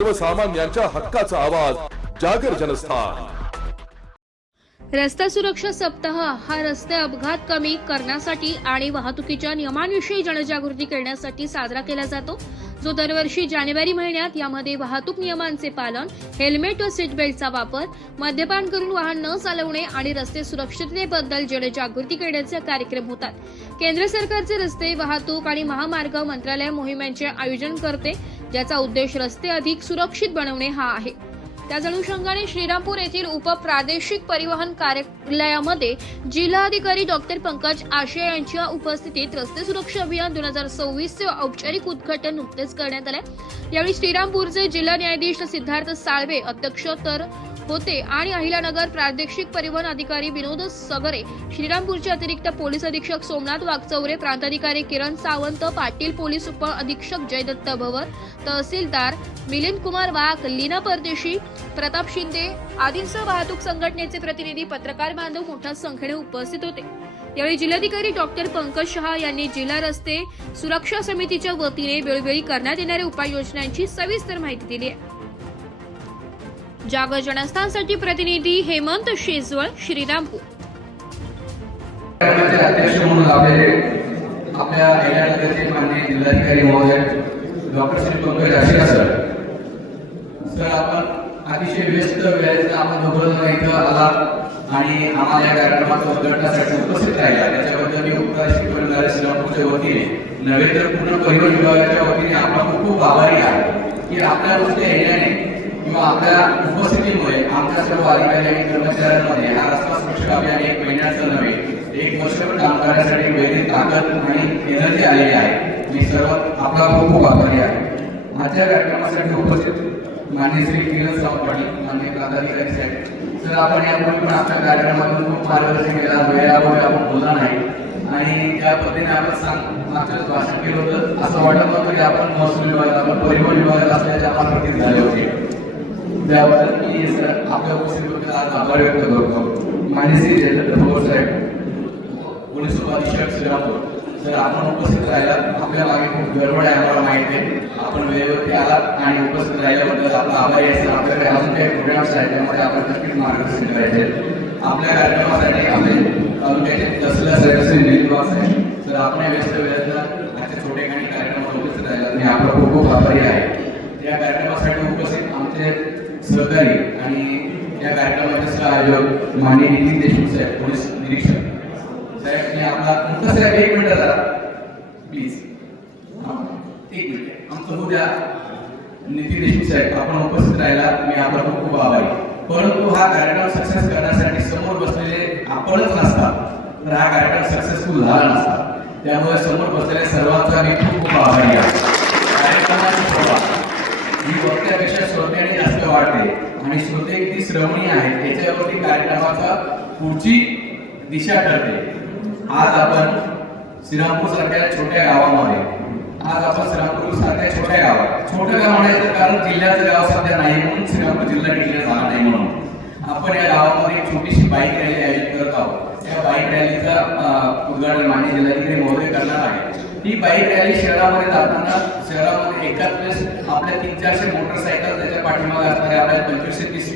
सर्वसामान्यांच्या हक्काचा आवाज जागर जनस्थान। रस्ता सुरक्षा सप्ताह हा रस्ते अपघात कमी करण्यासाठी आणि वाहतुकीच्या नियमांविषयी जनजागृती करण्यासाठी साजरा केला जातो, जो दरवर्षी जानेवारी महिन्यात यामध्ये वाहतूक नियमांचे पालन, हेल्मेट व सीट बेल्टचा वापर, मद्यपान करून वाहन न चालवणे आणि रस्ते सुरक्षिततेबद्दल जनजागृती करण्याचे कार्यक्रम होतात। केंद्र सरकारचे रस्ते वाहतूक आणि महामार्ग मंत्रालय मोहिमांचे आयोजन करते, ज्याचा उद्देश रस्ते अधिक सुरक्षित बनवणे हा आहे। त्याच अनुषंगाने श्रीरामपूर येथील उपप्रादेशिक परिवहन कार्यालयामध्ये जिल्हाधिकारी डॉक्टर पंकज आशे यांच्या उपस्थितीत रस्ते सुरक्षा अभियान 2026 चे औपचारिक उद्घाटन नुकतेच करण्यात आले। यावेळी श्रीरामपूरचे जिल्हा न्यायाधीश सिद्धार्थ साळवे अध्यक्ष तर होते आणि अहिल्यानगर प्रादेशिक परिवहन अधिकारी विनोद सगरे, श्रीरामपूरचे अतिरिक्त पोलीस अधीक्षक सोमनाथ वागचौरे, प्रांताधिकारी किरण सावंत, पाटील पोलीस उप अधीक्षक जयदत्त भवर, तहसीलदार मिलिंद कुमार वाघ, लीना परदेशी, प्रताप शिंदे आदींसह वाहतूक संघटनेचे प्रतिनिधी, पत्रकार बांधव मोठ्या संख्येने उपस्थित होते। यावेळी जिल्हाधिकारी डॉक्टर पंकज शहा यांनी जिल्हा रस्ते सुरक्षा समितीच्या वतीने वेळोवेळी करण्यात येणाऱ्या उपाययोजनांची सविस्तर माहिती दिली आहे। जागर जनस्थानसाठी प्रतिनिधी हेमंत शेजवळ, श्रीरामपूर। अध्यक्ष म्हणून आपल्या अहिल्यानगरचे माननीय जिल्हाधिकारी महोदय डॉक्टर श्री पंकज आशे सर, आपण अतिशय व्यस्त वेळेत आपण दोघं इथं आला आणि आम्हाला या कार्यक्रमाच्या उद्घाटनासाठी उपस्थित राहिला, त्याच्याबद्दल मी उपप्रादेशिक परिवहन श्रीरामपूरच्या वतीने नव्हे तर पूर्ण परिवहन विभागाच्या वतीने आपण खूप खूप आभारी आहे की आपल्या नुसत्या येण्याने किंवा आपल्या उपस्थितीमुळे आमच्या सर्व अधिकारी आणि कर्मचाऱ्यांमध्ये हा रस्ता सुरक्षा अभियान एक महिन्याचं नव्हे, एक वर्षभर काम करण्यासाठी वेगळी ताकद आणि एनर्जी आलेली आहे। मी सर्व आपला खूप खूप आभारी आहे। आजच्या कार्यक्रमासाठी उपस्थित माननीय श्री किरण सावंत पाटील, माननीय प्रांताधिकारी साहेब सर, आपण यापूर्वी पण आपल्या कार्यक्रमातून खूप मार्गदर्शन केला, वेळावर आपण बोलला नाही आणि त्या पद्धतीने आपण मागच्याच भाषण केलं होतं। असं वाटत नव्हतं की आपण महसूल विभागात, आपण परिवहन विभागात असल्याच्या आपण नक्कीच झाले होते। त्याबद्दल मी सर आपल्या उपस्थितीबद्दल आज आभार व्यक्त करतो। माननीय श्री जयदत्त भवर साहेब, पोलीस उप अधीक्षक श्रीरामपूर सर, आपण उपस्थित राहिला, आपल्या मागे खूप गडबड आहे आम्हाला माहिती आहे, आपण वेळेवरती आलात आणि उपस्थित राहिल्याबद्दल आपला आभारी आहे सर। आपल्याकडे अजून काही प्रोग्राम्स आहेत, त्यामध्ये आपण नक्कीच मार्गदर्शन करायचे। आपल्या कार्यक्रमासाठी आपले तालुक्याचे तहसीलदार साहेब श्री निलवार साहेब सर, आपण या व्यस्त वेळेला आजच्या छोटे काही कार्यक्रमात उपस्थित राहिला आणि आपला खूप खूप आभारी आहे। या कार्यक्रमासाठी उपस्थित आमचे सहकारी आणि या कार्यक्रमाचे सह आयोजक माननीय नितीन देशमुख साहेब, पोलीस निरीक्षक साहेब, मी आपला तुमचं साहेब एक मिनिट जरा प्लीज, एक मिनिट आमचं होऊ द्या। नितीन देशमुख साहेब, आपण उपस्थित राहिला, मी आपला खूप खूप आभारी। परंतु हा कार्यक्रम सक्सेस करण्यासाठी समोर बसलेले आपणच नसता तर हा कार्यक्रम सक्सेसफुल झाला नसता, त्यामुळे समोर बसलेल्या सर्वांचा मी खूप खूप आभारी आहे। कार्यक्रमाची शोभा ही वक्त्यापेक्षा श्रोत्याने जास्त वाढते आणि श्रोते किती श्रवणीय आहेत याच्यावरती कार्यक्रमाचा पुढची दिशा ठरते। आज आपण श्रीरामपूर सारख्या छोट्या गावामध्ये, आज आपण श्रीरामपूर सारख्या छोट्या गावात, छोटं गाव म्हणायचं कारण जिल्ह्याचं गाव सध्या नाही म्हणून श्रीरामपूर जिल्हा डिक्लेअर झाला नाही म्हणून आपण या गावामध्ये एक छोटीशी बाईक रॅली आयोजित करत आहोत। त्या बाईक रॅलीचा उद्घाटन माननीय जिल्हाधिकारी महोदय करणार आहे। ही बाईक रॅली शहरामध्ये जाताना शहरामध्ये एकाच वेळेस आपल्या 300-400 मोटरसायकल, त्याच्या पाठीमागे असणाऱ्या आपल्या 25 ते 30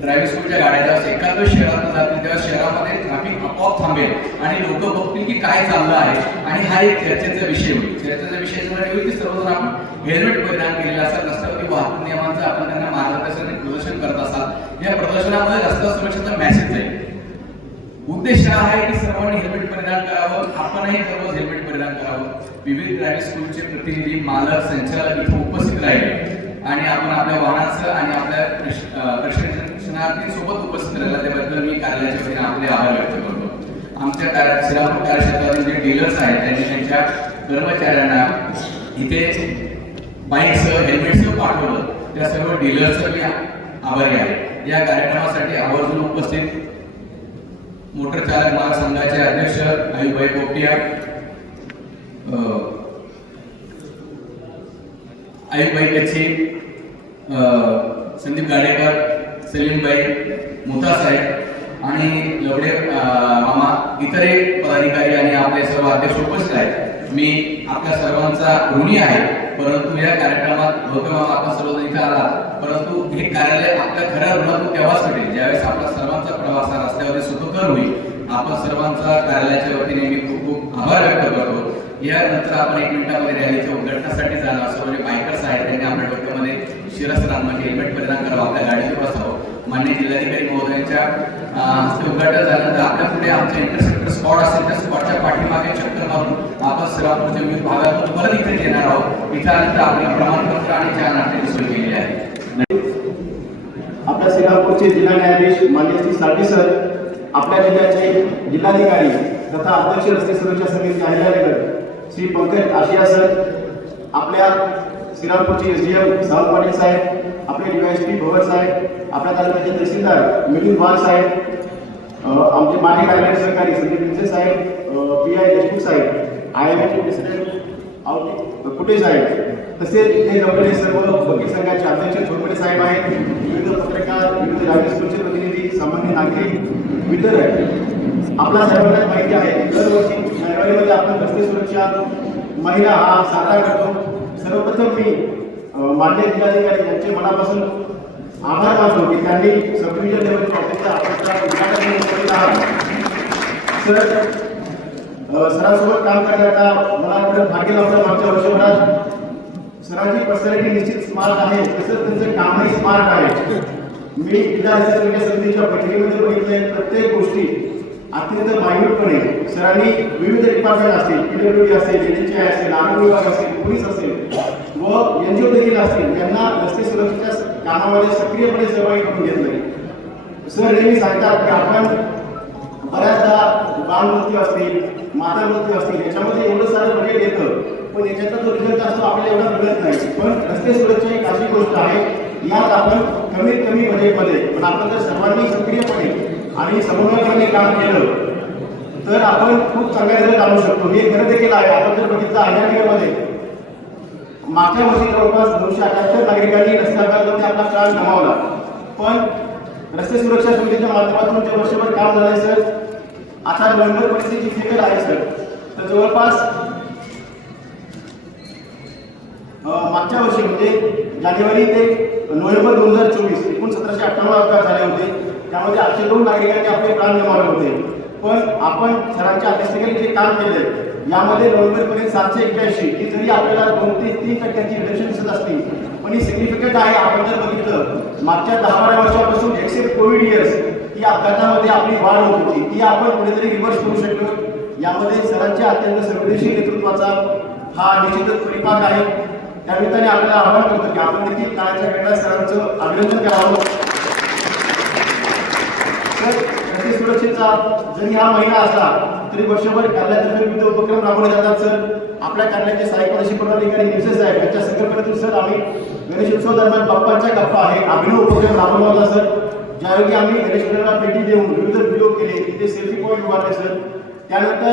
ड्रायव्हिंग स्कूलच्या गाड्या जेव्हा एकाच वेळेस शहरात जातील तेव्हा शहरामध्ये ट्रॅफिक आपोआप थांबेल आणि लोक बघतील की काय चाललं आहे आणि हा एक चर्चेचा विषय होईल। चर्चेचा विषय होईल की सर्वजण आपण हेल्मेट परिधान केलेला असाल, रस्त्यावरती वाहतूक नियमांचं आपण त्यांना मार्गदर्शन प्रदर्शन करत असाल, या प्रदर्शनामध्ये रस्ता सुरक्षेचा मेसेज जाईल। उद्देश हा आहे की सर्वांनी हेल्मेट परिधान करावं, आपणही दररोज हेल्मेट परिधान करावं। विविध ड्रायव्हिंग स्कूलचे प्रतिनिधी, मालक, संचालक इथे उपस्थित राहिले आणि आपण आपल्या वाहनाचं आणि आपल्या प्रशिक्षणार्थींसोबत उपस्थित राहिला, त्याबद्दल मी कार्यालयाच्या वतीने आपले आभार व्यक्त करतो। आमच्या श्रीरामपूर कार्यक्षेत्रातील जे डीलर्स आहेत त्यांनी त्यांच्या कर्मचाऱ्यांना इथे बाईकसह हेल्मेटसह पाठवलं, त्या सर्व डीलर्सचं मी आभारी आहे। या कार्यक्रमासाठी आवर्जून उपस्थित मोटर चालक महासंघाचे अध्यक्ष आयुभाई पोपटिया, आयुभाई कच्छी, संदीप गाडेकर, सलीमबाई मोता साहेब आणि लवडे मामा, इतरही पदाधिकारी आणि आपले सर्व अध्यक्ष उपस्थित आहेत। मी आपल्या सर्वांचा ऋणी आहे। परंतु या कार्यक्रमात लोकमामा आपण सर्वजण इथे आला, परंतु हे कार्यालय आपल्या खऱ्या ऋणातून तेव्हाच भेटेल ज्यावेळेस आपला सर्वांचा प्रवास हा रस्त्यावरती सुखकर होईल. आपण सर्वांचा कार्यालयाच्या वतीने मी खूप खूप आभार व्यक्त करतो. यानंतर आपण 1 मिनिटामध्ये रॅलीच्या उद्घाटनासाठी जाणार. सर्व जे बायकर्स आहेत त्यांनी आपल्या डोक्यामध्ये शिरस्त्राण म्हणजे हेल्मेट परिधान करावं, आपल्या गाडीवर बसावं. माननीय जिल्हाधिकारी महोदयांच्या हस्ते उद्घाटन झाल्यानंतर आपल्या पुढे आमच्या इंटरसेप्टर स्पॉट असेल त्या स्पॉटच्या पाठीमागे चक्कर मारून आपण सोलापूरच्या विविध भागातून परत इथे येणार आहोत. इथे आल्यानंतर आपले प्रमाणपत्र आणि चहा नाश्त्याची सोय केलेली आहे. आपल्या सोलापूरचे जिल्हा न्यायाधीश माननीय श्री साठे सर, आपल्या जिल्ह्याचे जिल्हाधिकारी तथा अध्यक्ष रस्ते सुरक्षा समिती अहिल्यानगर श्री पंकज आशिया सर, आपल्या श्रीरामपूरचे SDM सावंत पाटील साहेब, आपले DYSP भवर साहेब, आपल्या तालुक्याचे तहसीलदार मिलिंद वाघ साहेब, आमचे माजी कार्यालय सहकारी संजय पिंचे साहेब, PI देशमुख साहेब, IMA प्रेसिडेंट कुटे साहेब, तसेच इथे जमलेले सर्व वकील संघाचे अध्यक्ष छोटपटे साहेब आहेत, विविध पत्रकार, विविध राजकीय पक्षाचे प्रतिनिधी, सामान्य नागरिक, वितरक. आपल्या सर्वांना माहिती आहे दरवर्षी जानेवारीमध्ये आपण रस्ते सुरक्षा महिना हा साजरा करतो. सर्वप्रथम मी माननीय जिल्हाधिकारी यांचे मनापासून आभार मानतो की त्यांनी सब डिव्हिजन लेवलच्या ऑफिसचा आपल्याला उद्घाटन केलेलं आहे. सरांसोबत काम करण्याचा मला खरं भाग्य लाभलं. मागच्या वर्षभरात सरांची पर्सनॅलिटी निश्चित स्मार्ट आहे, तसंच त्यांचं कामही स्मार्ट आहे. मी जिल्हा रस्ते सुरक्षा समितीच्या बैठकीमध्ये बघितले प्रत्येक गोष्टी अत्यंत मायन्यूटपणे सरांनी विविध डिपार्टमेंट असतील, PWD असेल, NHI असेल, आरोग्य विभाग असेल, पोलीस असेल व NGO देखील असतील, त्यांना रस्ते सुरक्षेच्या कामामध्ये सक्रियपणे सहभागी करून घेतलं. सर नेहमी सांगतात की आपण बऱ्याचदा बालमृत्यू असतील, माता मृत्यू असतील, याच्यामध्ये एवढं सारं बजेट येतं, पण याच्यातला जो रिझल्ट असतो आपल्याला एवढा मिळत नाही. पण रस्ते सुरक्षा एक अशी गोष्ट आहे, यात आपण कमीत कमी बजेटमध्ये पण आपण जर सर्वांनी सक्रियपणे आणि समन्वयाने काम केलं तर आपण खूप चांगला रिझल्ट आणू शकतो. हे खरं देखील आहे. आपण जर बघितलं अहिल्यानगरमध्ये मागच्या वर्षी जवळपास 278 नागरिकांनी रस्ते अपघातामध्ये आपला प्राण गमावला. पण रस्ते सुरक्षा समितीच्या माध्यमातून जे वर्षभर काम झालंय सर, आता नोव्हेंबर परिस्थितीची फिगर आहे सर, तर जवळपास मागच्या वर्षी म्हणजे जानेवारी ते नोव्हेंबर 2024 एकूण 1758 अपघात झाले होते. त्यामध्ये 802 नागरिकांनी आपले प्राण गमावले होते. पण आपण सरांच्या अध्यक्षतेखाली जे काम केले यामध्ये नोव्हेंबरपर्यंत 781 ही जरी आपल्याला 2 ते 3% रिडक्शन दिसत असतील, पण ही सिग्निफिकंट आहे. आपण जर बघितलं मागच्या 10-12 वर्षापासून एक्सेप्ट कोविड इयर्स ही अपघातामध्ये आपली वाढ होत होती, ती आपण कुठेतरी रिव्हर्स करू शकलो. यामध्ये सरांच्या अत्यंत संवेदनशील नेतृत्वाचा हा निश्चितच परिपाक आहे. त्यानिमित्ताने आपल्याला आवाहन करतो की आपण देखील काळाच्या वेळेला सरांचं अभिनंदन करावं. रस्ते सुरक्षेचा जरी हा महिना असला तरी वर्षभर कार्यालयातर्फे विविध उपक्रम राबवले जातात. सर आपल्या कार्यालयाचे सहाय्यक कृषी पदाधिकारी निमसे साहेब यांच्या संकल्पनेतून सर आम्ही गणेश उत्सव दरम्यान बाप्पांच्या गप्पा आहे अभिनव उपक्रम राबवला होता सर, ज्यावेळी आम्ही गणेश मंडळाला भेटी देऊन विविध व्हिडिओ केले, तिथे सेल्फी पॉईंट उभारले सर. त्यानंतर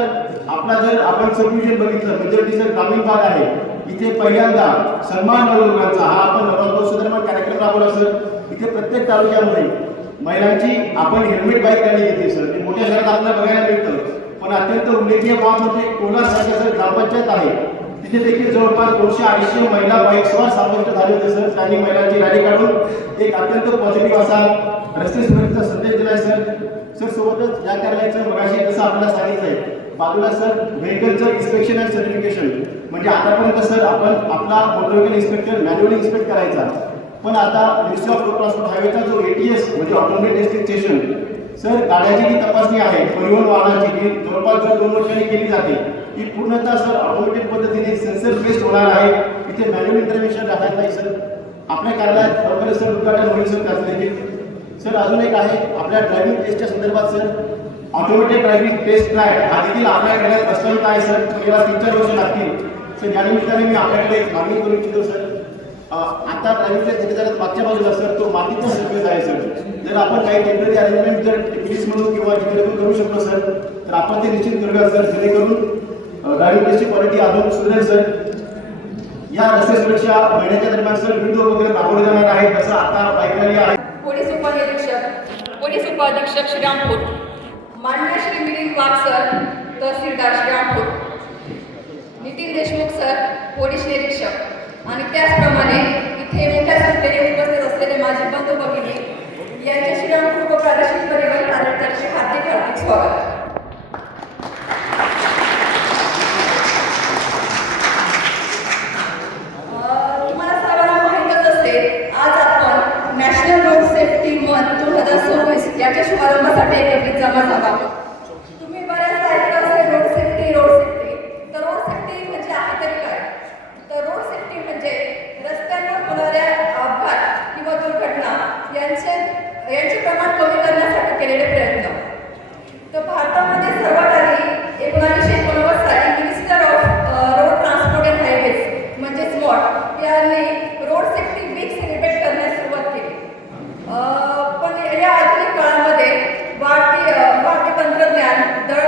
आपला जर आपण सब डिव्हिजन बघितलं मेजॉरिटी सर ग्रामीण भाग आहे, इथे पहिल्यांदा सन्मान नवयुवकांचा हा आपण नवरात्र दरम्यान कार्यक्रम राबवला सर. इथे प्रत्येक तालुक्यामध्ये महिलांची आपण हेल्मेट बाईक रॅली घेतली सर. मोठ्या शहरात आपल्याला बघायला मिळतं, पण अत्यंत उल्लेखनीय बाब म्हणजे कोलार सारख्या सर ग्रामपंचायत आहे, तिथे देखील जवळपास 200-250 महिला बाईक स्वार समाविष्ट झाले होते सर. त्यांनी महिलांची रॅली काढून एक अत्यंत पॉझिटिव्ह असा रस्ते सुरक्षेचा संदेश दिलाय सर. सर सोबतच या कार्यालयाचं मगाशी जसं आपल्याला सांगितलंय बाजूला सर व्हेकलचं इन्स्पेक्शन अँड सर्टिफिकेशन, म्हणजे आतापर्यंत सर आपण आपला motor vehicle inspector manually inspect करायचा, पण आता मिनिस्ट्री ऑफ रोड ट्रान्सपोर्ट हायवेचा जो ATS म्हणजे ऑटोमेटेड टेस्टिंग स्टेशन सर, गाड्याची जी तपासणी आहे परिवहन वाहनाची जी जवळपास 2 वर्षांनी केली जाते, ही पूर्णतः सर ऑटोमेटेड पद्धतीने सेन्सर बेस्ड होणार आहे. इथे मॅन्युअल इंटरव्हेन्शन राहत नाही सर. आपल्या कार्यालयात लवकरच सर उद्घाटन होईल सर त्याचे. सर अजून एक आहे आपल्या ड्रायव्हिंग टेस्टच्या संदर्भात sir, automated driving test track हा देखील आपल्या कार्यालयात प्रस्तावित आहे सर. याला 3-4 वर्ष लागतील सर. या निमित्ताने मी आपल्याकडे एक मागणी करू इच्छितो सर. आता ड्रायव्हिंग टेस्ट घेतले जातात मागच्या बाजूला सर, तो मातीचा सर्फेस आहे सर. जर आपण काही टेम्पररी अरेंजमेंट जर पोलीस म्हणून किंवा जिथे करू शकतो सर, तर आपण ते निश्चित करूया सर, जेणेकरून ड्रायव्हिंग टेस्टची क्वालिटी अजून सुधारेल सर. या रस्ते सुरक्षा महिन्याच्या दरम्यान सर विविध उपक्रम राबवले जाणार आहेत, जसं आता बाईक रॅली आहे. पोलीस उपनिरीक्षक पोलीस उपाधीक्षक श्रीरामपूर, माननीय श्री मिलिंद वाघ सर तहसीलदार श्रीरामपूर, नितीन देशमुख सर पोलीस निरीक्षक, आणि त्याचप्रमाणे इथे मोठ्या संख्येने उपस्थित